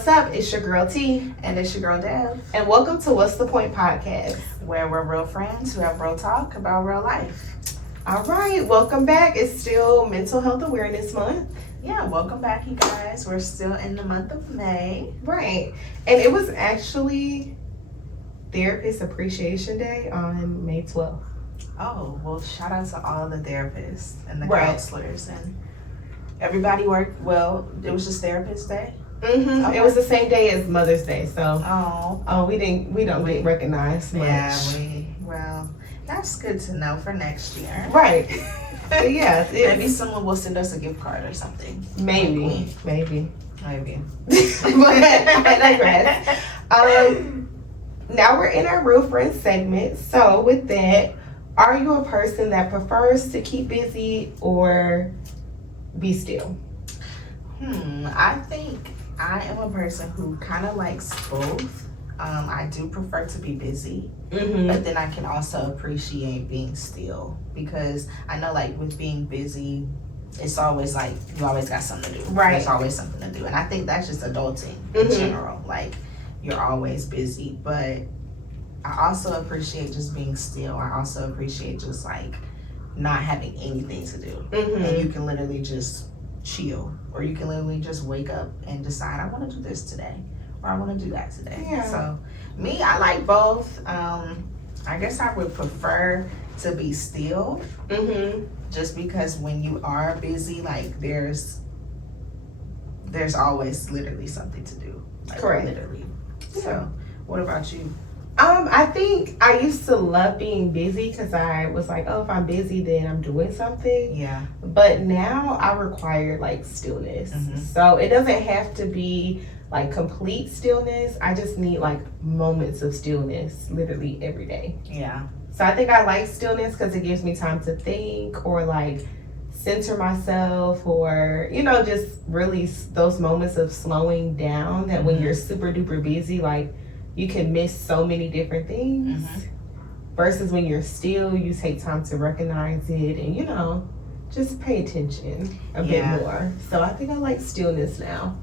What's up? It's your girl T. And it's your girl Dev. And welcome to What's the Point podcast, where we're real friends who have real talk about real life. All right, welcome back. It's still Mental Health Awareness Month. Yeah, welcome back, you guys. We're still in the month of May. Right. And it was actually Therapist Appreciation Day on May 12th. Oh, well, shout out to all the therapists and the Right. counselors and everybody worked well. It was just Therapist Day. Mm-hmm. Okay. It was the same day as Mother's Day, so we don't get recognized much. Yeah, well, that's good to know for next year. Right. But yeah, Maybe someone will send us a gift card or something. Maybe. But I digress. Now we're in our Real Friends segment. So with that, are you a person that prefers to keep busy or be still? I think I am a person who kind of likes both. I do prefer to be busy, but then I can also appreciate being still, because I know, like, with being busy, it's always like you always got something to do. Right. There's always something to do, and I think that's just adulting in general. Like, you're always busy, but I also appreciate just being still. I also appreciate just like not having anything to do, and you can literally just chill, or you can literally just wake up and decide, I want to do this today, or I want to do that today. Yeah. So me, I like both. I guess I would prefer to be still, just because when you are busy, like there's always literally something to do. Like, correct. Literally. Yeah. So what about you? I think I used to love being busy because I was like, oh, if I'm busy, then I'm doing something. Yeah. But now I require like stillness. So it doesn't have to be like complete stillness. I just need like moments of stillness literally every day. Yeah. So I think I like stillness because it gives me time to think or like center myself, or, you know, just really those moments of slowing down that when you're super duper busy, like you can miss so many different things, versus when you're still, you take time to recognize it and, you know, just pay attention a bit more. So I think I like stillness now.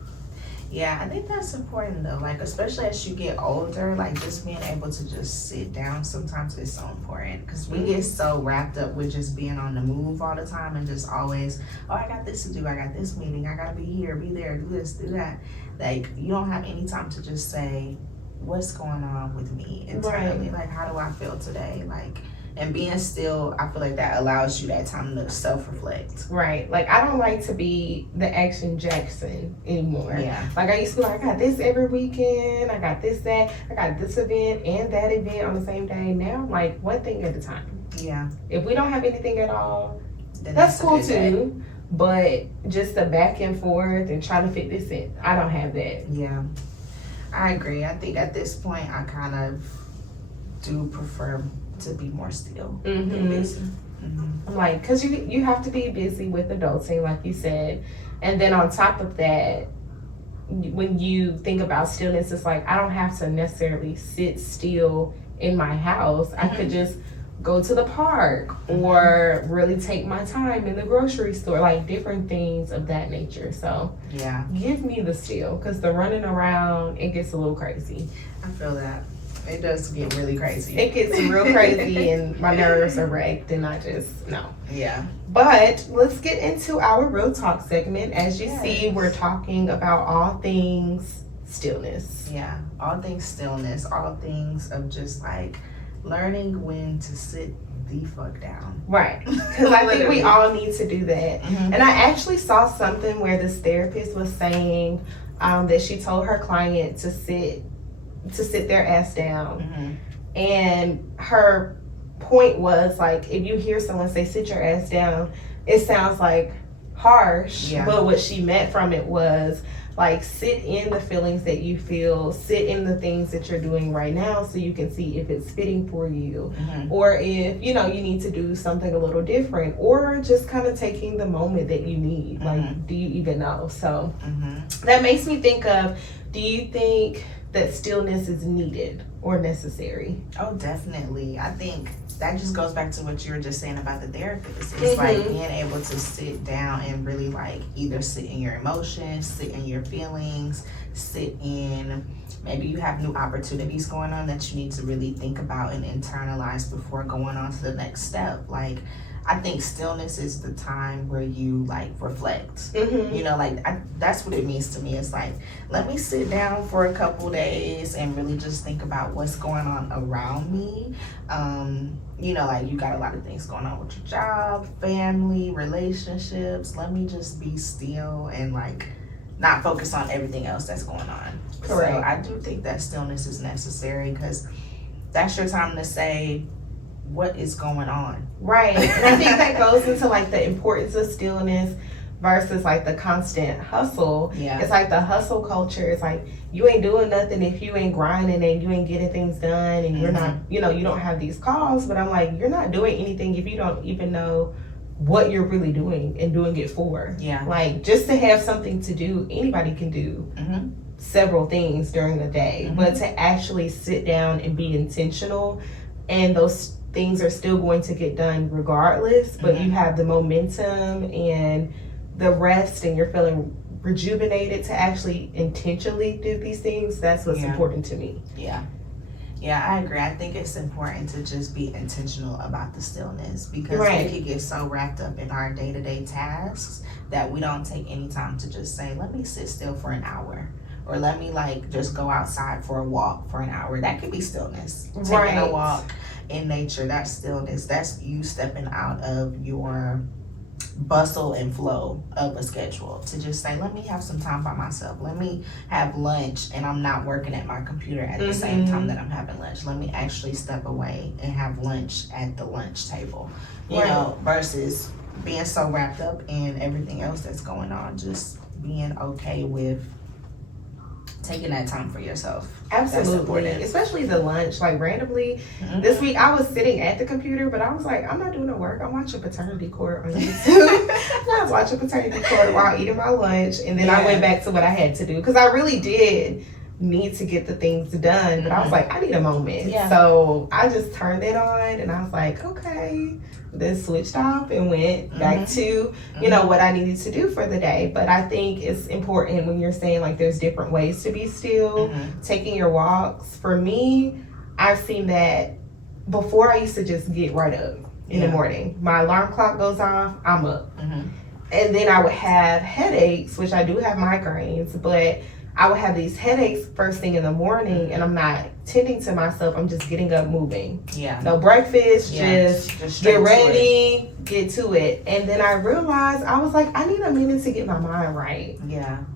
Yeah, I think that's important though. Like, especially as you get older, like just being able to just sit down sometimes is so important, because we get so wrapped up with just being on the move all the time and just always, oh, I got this to do, I got this meeting, I gotta be here, be there, do this, do that. Like, you don't have any time to just say, what's going on with me internally? Like, how do I feel today? Like, and being still, I feel like that allows you that time to self-reflect. Right. Like, I don't like to be the Action Jackson anymore. Yeah. Like, I used to be like, I got this every weekend, I got this, that, I got this event and that event on the same day. Now I'm like, one thing at a time. Yeah. If we don't have anything at all, Then that's cool too. Day. But just the back and forth and try to fit this in, I don't have that. Yeah. I agree. I think at this point, I kind of do prefer to be more still than busy. I'm like, because you have to be busy with adulting, like you said. And then on top of that, when you think about stillness, it's like, I don't have to necessarily sit still in my house. I could just go to the park or really take my time in the grocery store, like different things of that nature. So yeah, give me the still, because the running around, it gets a little crazy. I feel that. It does get really crazy. It gets real crazy and my nerves are wrecked and I just, no. Yeah. But let's get into our Real Talk segment. As you see, we're talking about all things stillness. Yeah, all things stillness, all things of just like learning when to sit the fuck down. Right. Because I think we all need to do that. And I actually saw something where this therapist was saying that she told her client to sit their ass down. And her point was like, if you hear someone say sit your ass down, it sounds like harsh, but what she meant from it was like, sit in the feelings that you feel, sit in the things that you're doing right now so you can see if it's fitting for you, or if, you know, you need to do something a little different, or just kind of taking the moment that you need. Like, do you even know? So that makes me think of, do you think that stillness is needed or necessary? Oh, definitely. I think that just goes back to what you were just saying about the therapist. It's like being able to sit down and really like either sit in your emotions, sit in your feelings, sit in, maybe you have new opportunities going on that you need to really think about and internalize before going on to the next step. Like, I think stillness is the time where you like reflect. You know, like that's what it means to me. It's like, let me sit down for a couple days and really just think about what's going on around me. You know, like you got a lot of things going on with your job, family, relationships. Let me just be still and like not focus on everything else that's going on. Correct. So I do think that stillness is necessary because that's your time to say, what is going on? Right. And I think that goes into like the importance of stillness versus like the constant hustle. Yeah. It's like the hustle culture. It's like you ain't doing nothing if you ain't grinding and you ain't getting things done and you're not, you know, you don't have these calls. But I'm like, you're not doing anything if you don't even know what you're really doing and doing it for. Yeah. Like just to have something to do, anybody can do several things during the day. But to actually sit down and be intentional, and those things are still going to get done regardless, but you have the momentum and the rest and you're feeling rejuvenated to actually intentionally do these things. That's what's important to me. Yeah, I agree. I think it's important to just be intentional about the stillness because we can get so wrapped up in our day-to-day tasks that we don't take any time to just say, let me sit still for an hour. Or let me like just go outside for a walk for an hour. That could be stillness. Taking a walk in nature, that's stillness. That's you stepping out of your bustle and flow of a schedule to just say, let me have some time by myself. Let me have lunch and I'm not working at my computer at the same time that I'm having lunch. Let me actually step away and have lunch at the lunch table. You know, versus being so wrapped up in everything else that's going on, just being okay with taking that time for yourself. Absolutely. Especially the lunch. Like randomly this week I was sitting at the computer, but I was like, I'm not doing no work. I'm watching Paternity Court on YouTube. I was watching Paternity Court while eating my lunch, and then I went back to what I had to do because I really did need to get the things done, but I was like, I need a moment. So I just turned it on and I was like, okay. Then switched off and went back to, you know, what I needed to do for the day. But I think it's important when you're saying like there's different ways to be still, taking your walks. For me, I've seen that before. I used to just get right up in the morning. My alarm clock goes off, I'm up. And then I would have headaches, which I do have migraines, but I would have these headaches first thing in the morning and I'm not tending to myself. I'm just getting up, moving. No breakfast, just get ready, get to it. And then I realized, I was like, I need a minute to get my mind right.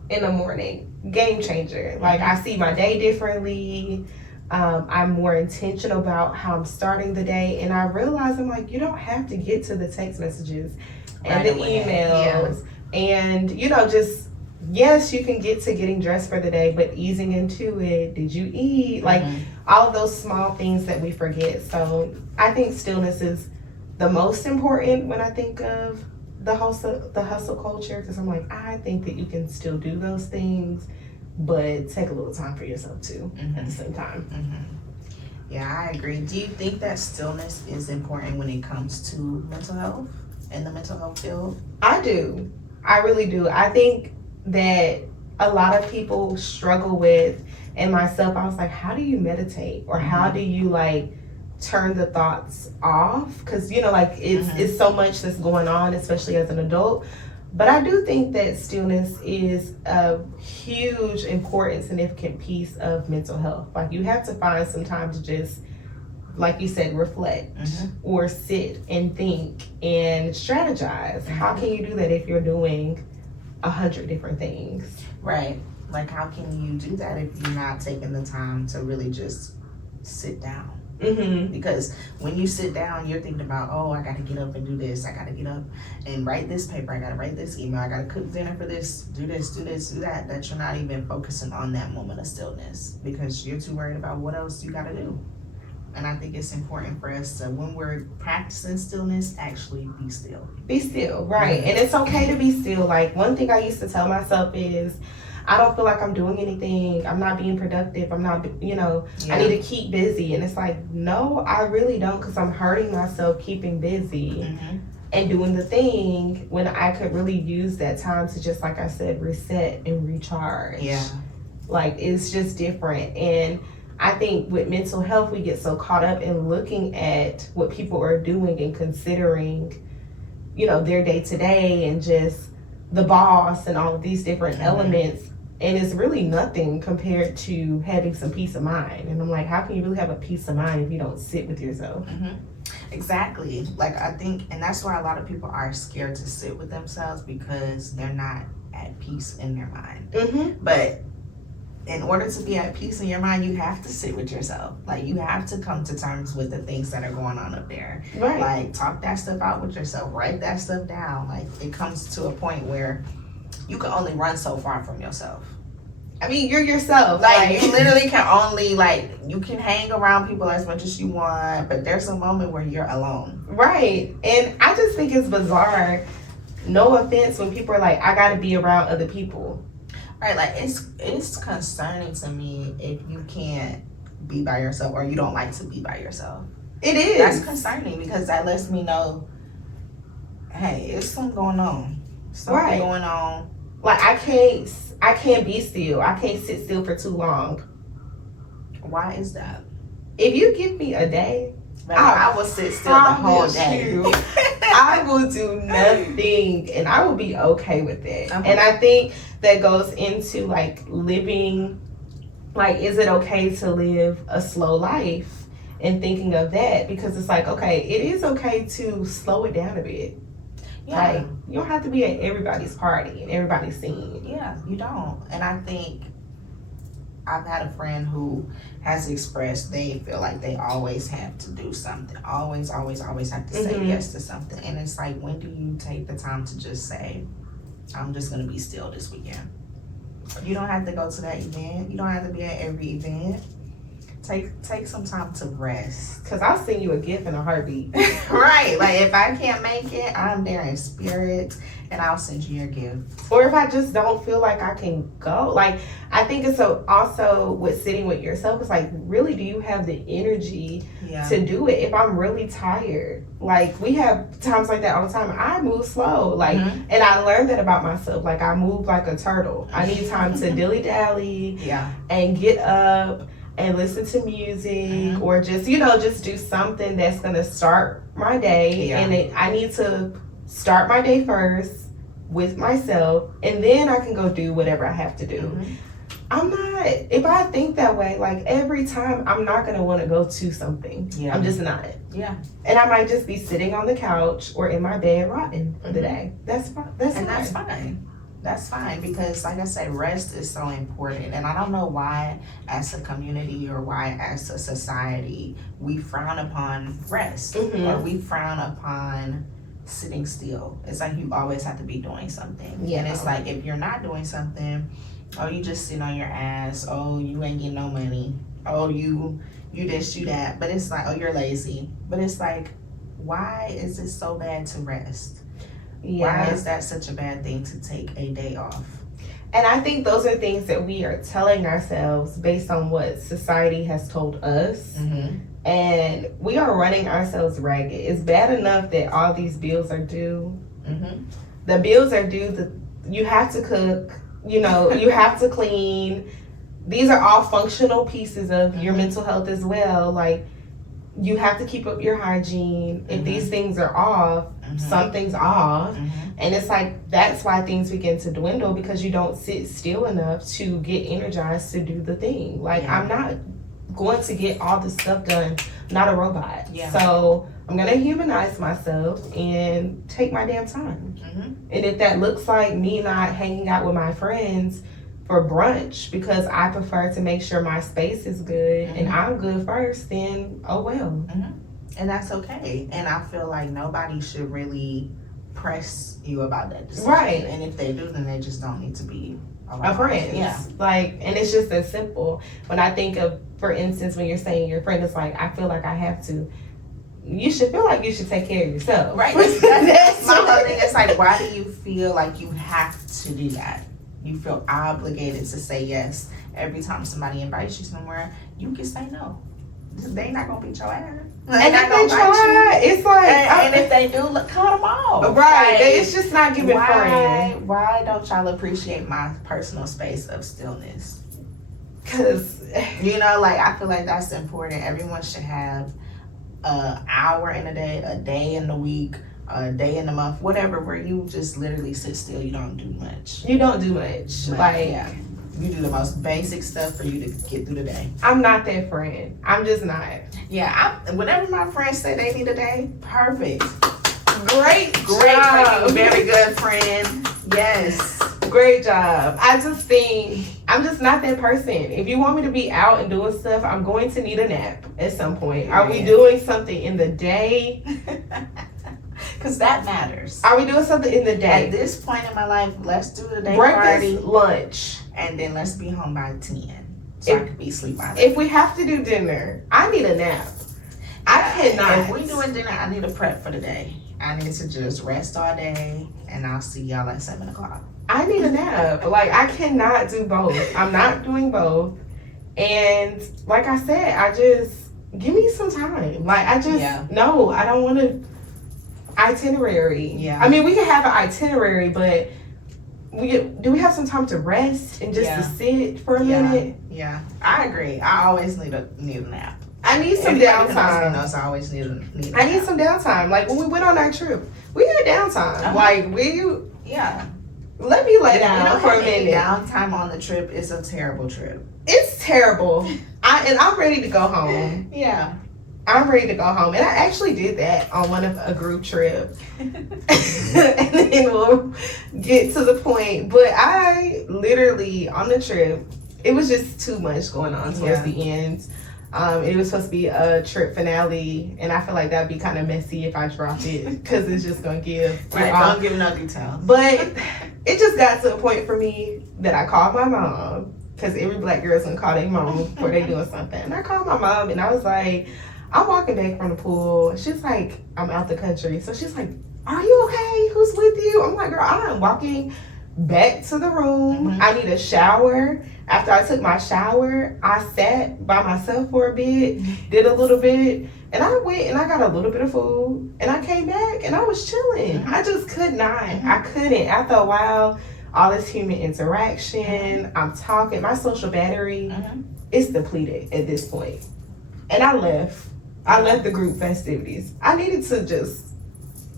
In the morning. Game changer. Like I see my day differently. I'm more intentional about how I'm starting the day. And I realized, I'm like, you don't have to get to the text messages and the emails and, you know, just, yes, you can get to getting dressed for the day, but easing into it. Did you eat? Like all of those small things that we forget. So I think stillness is the most important when I think of the hustle culture, because I'm like, I think that you can still do those things, but take a little time for yourself too at the same time. Yeah, I agree. Do you think that stillness is important when it comes to mental health in the mental health field? I do. I really do. I think that a lot of people struggle with, and myself, I was like, how do you meditate? Or how do you like turn the thoughts off? Because, you know, like it's so much that's going on, especially as an adult. But I do think that stillness is a huge, important, significant piece of mental health. Like you have to find some time to just, like you said, reflect or sit and think and strategize. How can you do that if you're doing 100 different things? Right. Like how can you do that if you're not taking the time to really just sit down? Because when you sit down, you're thinking about, oh, I got to get up and do this. I got to get up and write this paper. I got to write this email. I got to cook dinner for this, do that. That you're not even focusing on that moment of stillness because you're too worried about what else you got to do. And I think it's important for us to, when we're practicing stillness, actually be still. Be still, right. And it's okay to be still. Like one thing I used to tell myself is, I don't feel like I'm doing anything. I'm not being productive. I'm not, I need to keep busy. And it's like, no, I really don't, because I'm hurting myself keeping busy and doing the thing when I could really use that time to just, like I said, reset and recharge. Yeah. Like, it's just different. And I think with mental health, we get so caught up in looking at what people are doing and considering, their day to day and just the boss and all of these different elements. And it's really nothing compared to having some peace of mind. And I'm like, how can you really have a peace of mind if you don't sit with yourself? Exactly. Like, I think, and that's why a lot of people are scared to sit with themselves, because they're not at peace in their mind. But in order to be at peace in your mind, you have to sit with yourself. Like, you have to come to terms with the things that are going on up there. Right. Like, talk that stuff out with yourself. Write that stuff down. Like, it comes to a point where you can only run so far from yourself. I mean, you're yourself. Like, you literally can only, you can hang around people as much as you want, but there's a moment where you're alone. Right. And I just think it's bizarre, no offense, when people are like, I gotta be around other people. Right, like, it's concerning to me if you can't be by yourself, or you don't like to be by yourself. It is. That's concerning, because that lets me know, hey, it's something going on. Something going on. Like, I can't be still. I can't sit still for too long. Why is that? If you give me a day, I will sit still the whole day. I will do nothing, and I will be okay with it. And I think that goes into, like, living, like, is it okay to live a slow life, and thinking of that, because it's like, okay, it is okay to slow it down a bit. Yeah. Like, you don't have to be at everybody's party and everybody's scene. Yeah, you don't. And I think I've had a friend who has expressed they feel like they always have to do something. Always have to say yes to something. And it's like, when do you take the time to just say, I'm just going to be still this weekend? You don't have to go to that event. You don't have to be at every event. Take some time to rest. Because I'll send you a gift in a heartbeat. Right. Like, if I can't make it, I'm there in spirit, and I'll send you your gift. Or if I just don't feel like I can go. Like, I think it's also with sitting with yourself, it's like, really, do you have the energy to do it? If I'm really tired, like, we have times like that all the time. I move slow. Like, and I learned that about myself. Like, I move like a turtle. I need time to dilly-dally and get up and listen to music, or just, just do something that's going to start my day. And I need to start my day first with myself, and then I can go do whatever I have to do. If I think that way, like, every time, I'm not going to want to go to something. I'm just not. And I might just be sitting on the couch or in my bed rotting for the day. That's fine. That's fine, because, like I said, rest is so important. And I don't know why, as a community or why, as a society, we frown upon rest, or we frown upon sitting still. It's like, you always have to be doing something. And it's like, if you're not doing something, oh, you just sit on your ass, oh, you ain't getting no money, oh, you this, you that. But it's like, oh, you're lazy. But it's like, why is it so bad to rest? Why is that such a bad thing, to take a day off? And I think those are things that we are telling ourselves based on what society has told us. And we are running ourselves ragged. It's bad enough that all these bills are due. The bills are due. You have to cook. You have to clean. These are all functional pieces of your mental health as well. Like, you have to keep up your hygiene. If these things are off, something's off. And it's like, that's why things begin to dwindle, because you don't sit still enough to get energized to do the thing. Like, I'm not going to get all this stuff done. I'm not a robot. So I'm going to humanize myself and take my damn time. And if that looks like me not hanging out with my friends for brunch because I prefer to make sure my space is good and I'm good first, then oh well. And that's okay. And I feel like nobody should really press you about that decision. Right. And if they do, then they just don't need to be a friend. Like, and it's just as simple. When I think of, for instance, when you're saying your friend is like, I feel like I have to, you should feel like you should take care of yourself. Right. That's my whole thing. It's like, why do you feel like you have to do that? you feel obligated to say yes every time somebody invites you somewhere. You can say no. They not gonna beat your ass. And if they try, it's like, and if they do, cut them off. Right, like, it's just not giving friend. Why don't y'all appreciate my personal space of stillness? Because, you know, like, I feel like that's important. Everyone should have an hour in a day in the week, a day in the month, whatever, where you just literally sit still. You don't do much. You don't do much. Like, yeah. You do the most basic stuff for you to get through the day. I'm not that friend. I'm just not. Yeah, whenever my friends say they need a day, perfect. Great job. Very good friend. Yes. Great job. I just think I'm just not that person. If you want me to be out and doing stuff, I'm going to need a nap at some point. Are we doing something in the day? Because that matters. Are we doing something in the day? At this point in my life, let's do the day breakfast, party, lunch, and then let's be home by 10, so I can be asleep by 9. If we have to do dinner, I need a nap. I cannot. If we doing dinner, I need a prep for the day. I need to just rest all day, and I'll see y'all at 7 o'clock. I need a nap. Like, I cannot do both. I'm not doing both. And like I said, I just give me some time. Like, I just no, I don't want to. Itinerary. Yeah. I mean, we can have an itinerary, but do we have some time to rest and just to sit for a minute? Yeah, I agree. I always need a nap. I need some downtime. Knows I always need a I need some downtime. Like when we went on our trip, we had downtime. Like let me lay down for a minute. Downtime on the trip is a terrible trip. It's terrible. I'm ready to go home. Yeah. I'm ready to go home. And I actually did that on a group trip. And then we'll get to the point. But I literally, on the trip, it was just too much going on towards the end. It was supposed to be a trip finale. And I feel like that'd be kind of messy if I dropped it. Because it's just going to give. Don't give no details. But it just got to a point for me that I called my mom. Because every black girl's going to call their mom before they doing something. And I called my mom and I was like, I'm walking back from the pool. She's like, I'm out the country. So she's like, are you okay? Who's with you? I'm like, girl, I'm walking back to the room. I need a shower. After I took my shower, I sat by myself for a bit, did a little bit, and I went and I got a little bit of food, and I came back and I was chilling. I just could not. I couldn't. After a while, all this human interaction, I'm talking, my social battery is depleted at this point. And I left. I left the group festivities. I needed to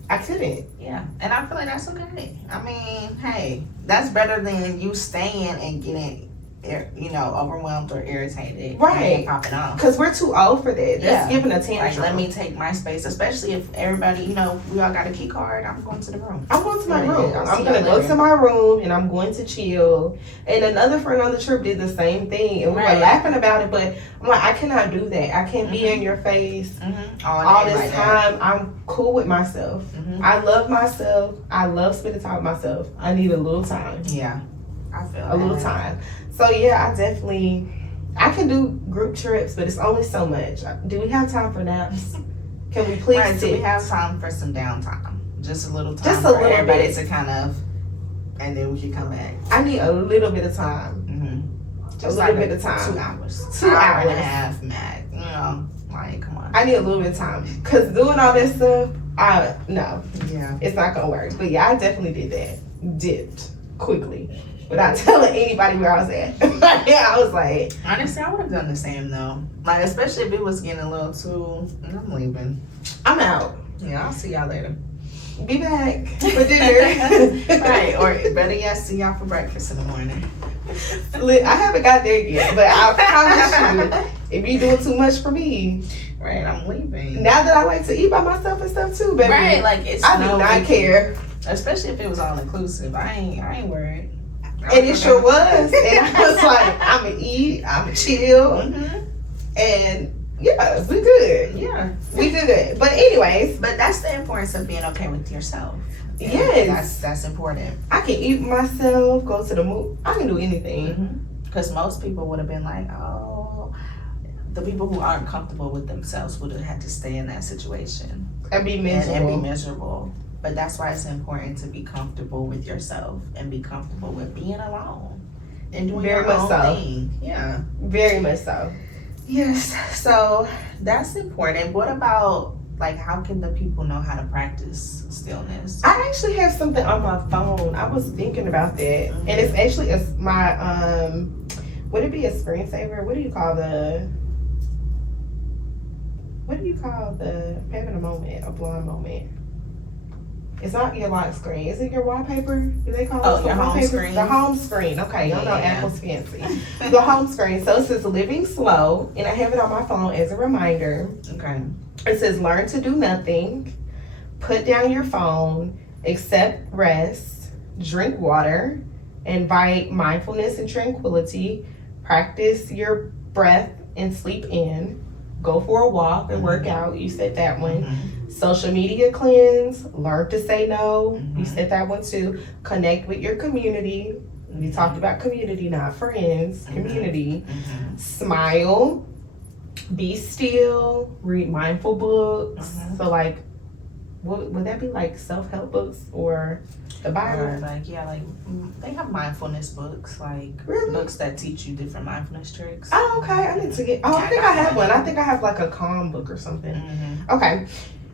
I couldn't. Yeah, and I feel like that's okay. I mean, hey, that's better than you staying and getting, overwhelmed or irritated. Right. And popping off. Because we're too old for that. That's giving a tantrum. Like, let me take my space, especially if everybody, we all got a key card. I'm going to the room. I'm going to my room. I'm going to go to my room and I'm going to chill. And another friend on the trip did the same thing. And we were laughing about it, but I'm like, I cannot do that. I can't be in your face all this time. I'm cool with myself. I love myself. I love spending time with myself. I need a little time. Yeah. I feel a little time. So yeah, I can do group trips, but it's only so much. Do we have time for naps? Can we please do we have time for some downtime? Just a little time just for a little everybody bit to kind of, and then we can come back. I need a little bit of time. Just a little bit of time. 2 hours. 2 hours and a half max. Come on. I need a little bit of time. Because doing all this stuff, no. Yeah. It's not going to work. But yeah, I definitely did that. Dipped quickly. Without telling anybody where I was at. I was like... Honestly, I would have done the same, though. Like, especially if it was getting a little too... I'm leaving. I'm out. Yeah, I'll see y'all later. Be back for dinner. Right, or better yet, see y'all for breakfast in the morning. I haven't got there yet, but I promise you, if you're doing too much for me... Right, I'm leaving. Now that I like to eat by myself and stuff, too, baby. Right, like, I do not care. Especially if it was all-inclusive. I ain't worried. And it sure was. And I was like, I'm going to eat, I'm going to chill. And yeah, we good. Yeah. We good. But anyways. But that's the importance of being okay with yourself. Yes. That's important. I can eat myself, go to the movie. I can do anything. Because most people would have been like, oh, the people who aren't comfortable with themselves would have had to stay in that situation. And be miserable. But that's why it's important to be comfortable with yourself and be comfortable with being alone and doing Very your much own so. thing. Yeah. Very much so. Yes. So that's important. What about, like, how can the people know how to practice stillness? I actually have something on my phone. I was thinking about that. And it's actually my, would it be a screensaver? What do you call the having a moment, a blind moment? It's not your lock screen. Is it your wallpaper? Do they call it your home wallpaper? screen? The home screen. Okay, y'all know Yeah. Apple's fancy. The home screen. So it says living slow, and I have it on my phone as a reminder. Okay. It says learn to do nothing, put down your phone, accept rest, drink water, invite mindfulness and tranquility, practice your breath and sleep in, go for a walk and work out. You said that one. Social media cleanse, learn to say no. You said that one too. Connect with your community. You talked about community, not friends. Community. Smile. Be still. Read mindful books. So like, would that be like self-help books or the Bible? Or they have mindfulness books, like books that teach you different mindfulness tricks. Oh, okay. I need to get. Oh, I think I have one. I think I have like a calm book or something. Okay.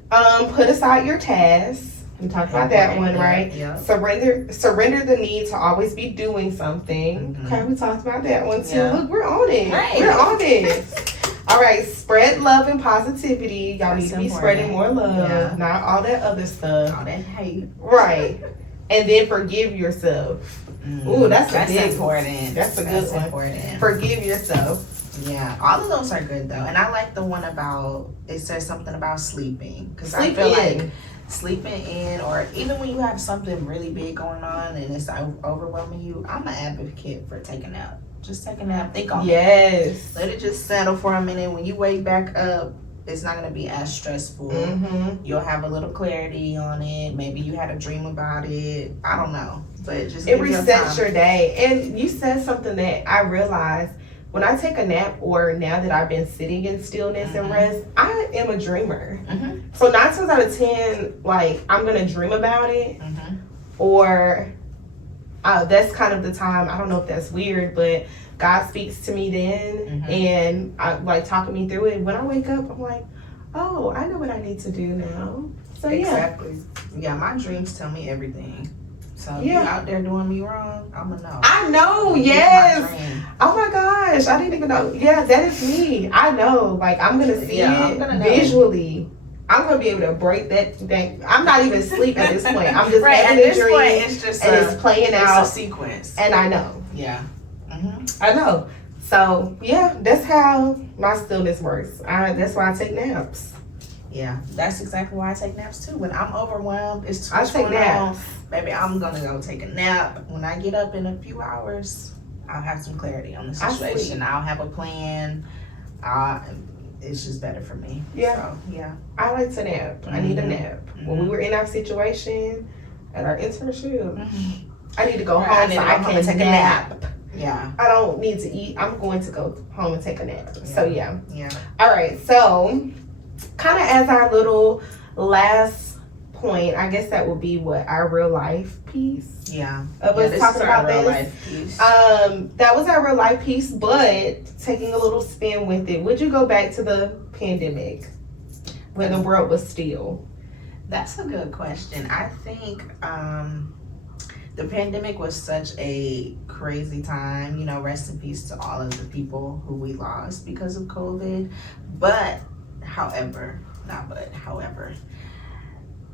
Put aside your tasks. We talked about that one, right? Yeah. Surrender the need to always be doing something. Okay, we talked about that one too. Yeah. Look, we're on it. Right. We're on it. All right, spread love and positivity. Y'all That's need to be important. spreading more love, Yeah. not all that other stuff. All that hate. Right. And then forgive yourself. Ooh, that's big important. That's a good one. Important. Forgive yourself. Yeah, all of those are good though, and I like the one about, it says something about sleeping, because I Sleep feel in. like sleeping in, or even when you have something really big going on and it's overwhelming you, I'm an advocate for taking a nap. Just take a nap, think on it. Yes. Let it just settle for a minute. When you wake back up, it's not gonna be as stressful. You'll have a little clarity on it. Maybe you had a dream about it. I don't know, but just It resets your day. And you said something that I realized. When I take a nap, or now that I've been sitting in stillness and rest, I am a dreamer. So 9 times out of 10, like, I'm gonna dream about it, or that's kind of the time. I don't know if that's weird, but God speaks to me then, and I like talking me through it. When I wake up, I'm like, oh, I know what I need to do now. So Exactly. Yeah, my dreams tell me everything. So if you out there doing me wrong, I'ma know. I know, yes. Oh my gosh, I didn't even know. Yeah, that is me. I know. Like, I'm gonna see it visually. I'm gonna be able to break that thing. I'm not even asleep at this point. I'm just having a dream, it's just it's playing out. It's a sequence, and I know. Yeah. I know. So yeah, that's how my stillness works. That's why I take naps. Yeah, that's exactly why I take naps too. When I'm overwhelmed, it's too I much take going naps. on. Baby, I'm gonna go take a nap. When I get up in a few hours, I'll have some clarity on the situation. I'll have a plan. It's just better for me. Yeah. So, yeah. I like to nap. I need a nap. When we were in our situation at our internship, I need to go home so I can take a nap. Yeah. I don't need to eat. I'm going to go home and take a nap. So yeah. Yeah. All right. So kind of as our little last point, I guess that would be what our real life piece. Yeah. Of us talking about real this. life piece. That was our real life piece, but taking a little spin with it. Would you go back to the pandemic when the world was still? That's a good question. I think the pandemic was such a crazy time. You know, rest in peace to all of the people who we lost because of COVID. However,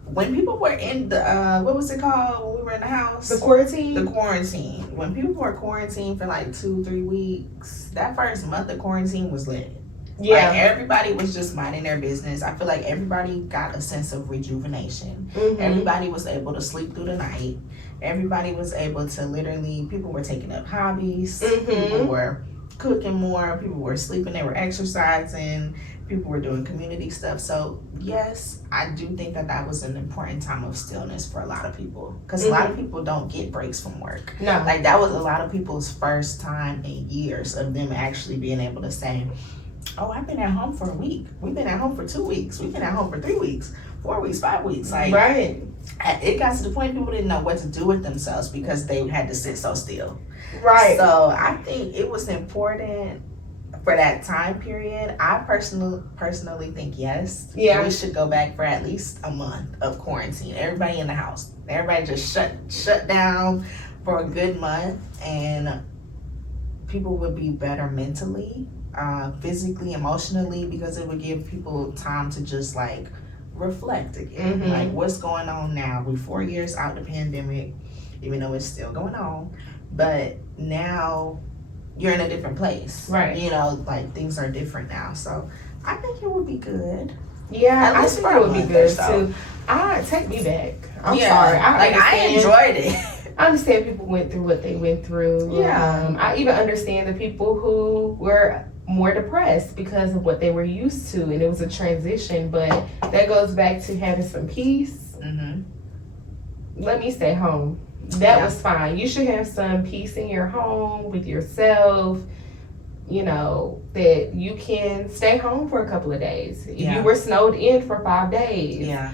when people were in the, what was it called when we were in the house? The quarantine? The quarantine. When people were quarantined for like 2-3 weeks, that first month of quarantine was lit. Yeah. Like, everybody was just minding their business. I feel like everybody got a sense of rejuvenation. Everybody was able to sleep through the night. Everybody was able to literally, people were taking up hobbies. People were cooking more. People were sleeping. They were exercising. People were doing community stuff. So yes, I do think that was an important time of stillness for a lot of people, because a lot of people don't get breaks from work. No. Like, that was a lot of people's first time in years of them actually being able to say, Oh, I've been at home for a week. We've been at home for 2 weeks. We've been at home for 3 weeks, 4 weeks, 5 weeks. Like, right. It got to the point people didn't know what to do with themselves because they had to sit so still. Right. So I think it was important for that time period. I personally think yes. Yeah. We should go back for at least a month of quarantine. Everybody in the house. Everybody just shut down for a good month, and people would be better mentally, physically, emotionally, because it would give people time to just like reflect again. Mm-hmm. Like, what's going on now? We're 4 years out of the pandemic, even though it's still going on, but now you're in a different place, right? You know, like things are different now. So I think it would be good. Yeah, I think it would be good too. Take me back. I'm sorry. I enjoyed it. I understand people went through what they went through. Yeah. I even understand the people who were more depressed because of what they were used to, and it was a transition. But that goes back to having some peace. Mm-hmm. Let me stay home. That was fine. You should have some peace in your home with yourself. You know, that you can stay home for a couple of days. If you were snowed in for 5 days. Yeah.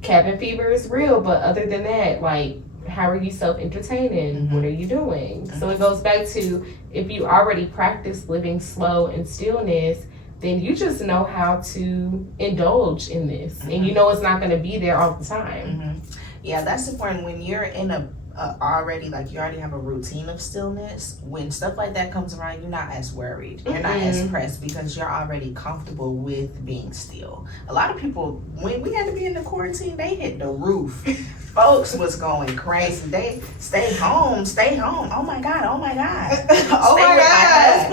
Cabin fever is real, but other than that, like, how are you self-entertaining? Mm-hmm. What are you doing? Mm-hmm. So it goes back to, if you already practice living slow and stillness, then you just know how to indulge in this. Mm-hmm. And you know it's not going to be there all the time. Mm-hmm. Yeah, that's important. When you're in already, like, you already have a routine of stillness, when stuff like that comes around, you're not as worried. You're not as pressed because you're already comfortable with being still. A lot of people, when we had to be in the quarantine, they hit the roof. Folks was going crazy. They stay home. Oh my God. Oh my God. Oh stay my with God. my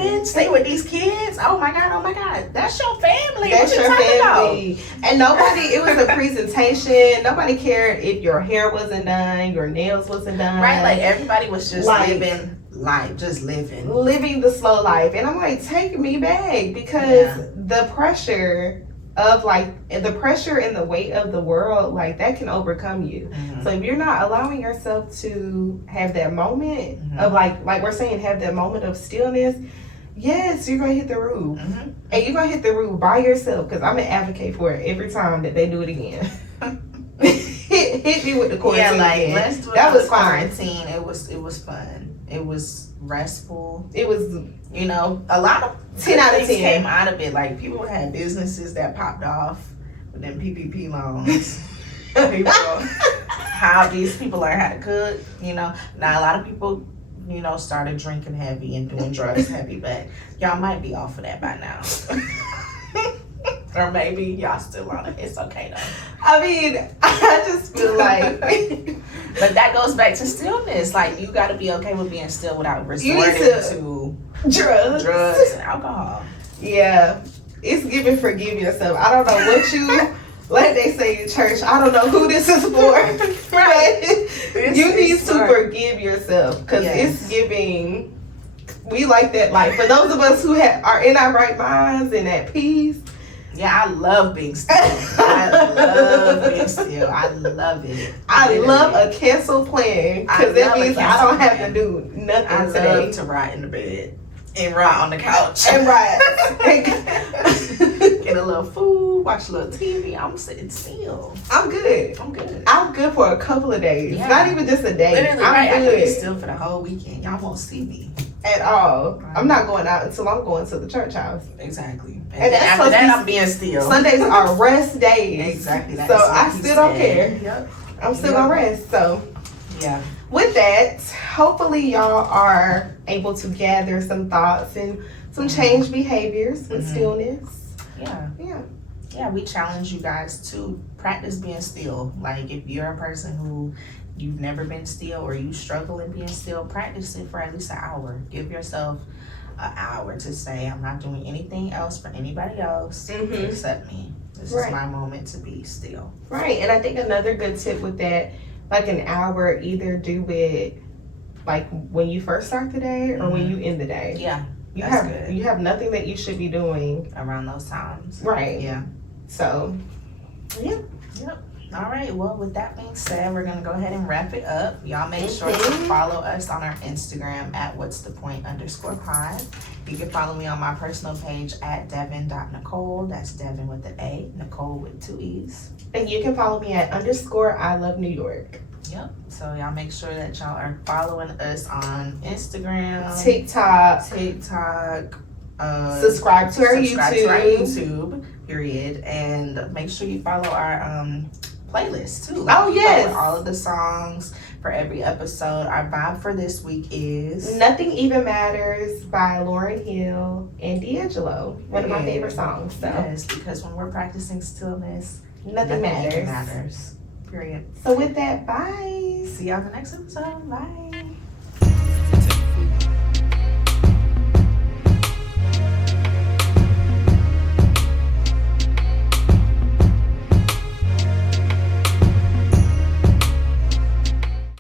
husband. Stay with these kids. Oh my God. That's your family. That's what you your talking family. About? And nobody, it was a presentation. Nobody cared if your hair wasn't done, your nails wasn't done. Right, like everybody was just living the slow life. And I'm like, take me back, because the pressure of, like, the pressure and the weight of the world, like, that can overcome you. Mm-hmm. So if you're not allowing yourself to have that moment of, like we're saying, have that moment of stillness, yes, you're gonna hit the roof. And you're gonna hit the roof by yourself, because I'm an advocate for it every time that they do it again. hit me with the quarantine. Yeah, like, again. let's do it. That was quarantine. It was fun. It was restful. It was, you know, a lot of 10 out of 10 came out of it. Like, people had businesses that popped off with them PPP loans. How these people learn how to cook. You know, now a lot of people, you know, started drinking heavy and doing drugs heavy, but y'all might be off of that by now. Or maybe y'all still on it. It's okay though. I mean, I just feel like, but that goes back to stillness. Like, you got to be okay with being still without resorting to drugs and alcohol. Yeah, it's giving forgive yourself. I don't know what you, like they say in church, I don't know who this is for. Right? You need to forgive yourself, because it's giving. We like that life. For those of us who are in our right minds and at peace. Yeah, I love being still. I love being still. I love it. I love a cancel plan, because that means I don't have to do nothing today. I love to ride in the bed and ride on the couch. And ride. Get a little food, watch a little TV. I'm sitting still. I'm good. I'm good for a couple of days. Yeah. Not even just a day. Literally, I'm right. good. I can be still for the whole weekend. Y'all won't see me. At all. Right. I'm not going out until I'm going to the church house. Exactly. And then after that, I'm being still. Sundays are rest days. Exactly. So I still don't care. Yep. I'm still gonna rest. So yeah. With that, hopefully y'all are able to gather some thoughts and some change behaviors with stillness. Yeah, we challenge you guys to practice being still. Like, if you're a person who you've never been still, or you struggle in being still, practice it for at least an hour. Give yourself an hour to say, I'm not doing anything else for anybody else except me. This is my moment to be still. Right. And I think another good tip with that, like an hour, either do it like when you first start the day or when you end the day. Yeah. You have nothing that you should be doing around those times. Right. Yeah. So, yeah. Yep. All right. Well, with that being said, we're gonna go ahead and wrap it up. Y'all make sure to follow us on our Instagram at whatsthepoint_pod. You can follow me on my personal page at devin.nicole. That's Devin with an A, Nicole with 2 E's. And you can follow me at _I love New York. Yep. So y'all make sure that y'all are following us on Instagram, TikTok. Subscribe to our YouTube. Period. And make sure you follow our playlist too. Oh, yes. With all of the songs for every episode. Our vibe for this week is Nothing Even Matters by Lauryn Hill and D'Angelo. One of my favorite songs. So. Yes, because when we're practicing stillness, nothing even matters. matters. Period. So with that, bye. See y'all in the next episode. Bye.